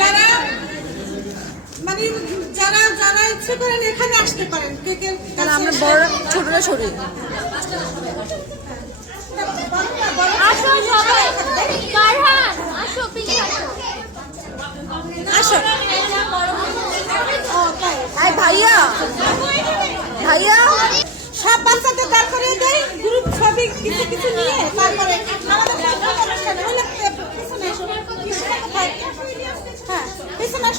যারা মানে যারা যারা ইচ্ছে করেন এখানে আসতে পারেন কেকের কাছে। আমরা বড় ছোটরা সরি আসো সবাই, কারহান আসো, পিছে আসো। আই ভাইয়া ভাইয়া সব বাচ্চাদের দাঁড় করিয়ে দেয় গ্রুপ ছবি কিছু কিছু নিয়ে, তারপরে আমাদের অনুষ্ঠানে হলে পিছনে এসো, পিছনে কোথায়? হ্যাঁ পিছনে এসো।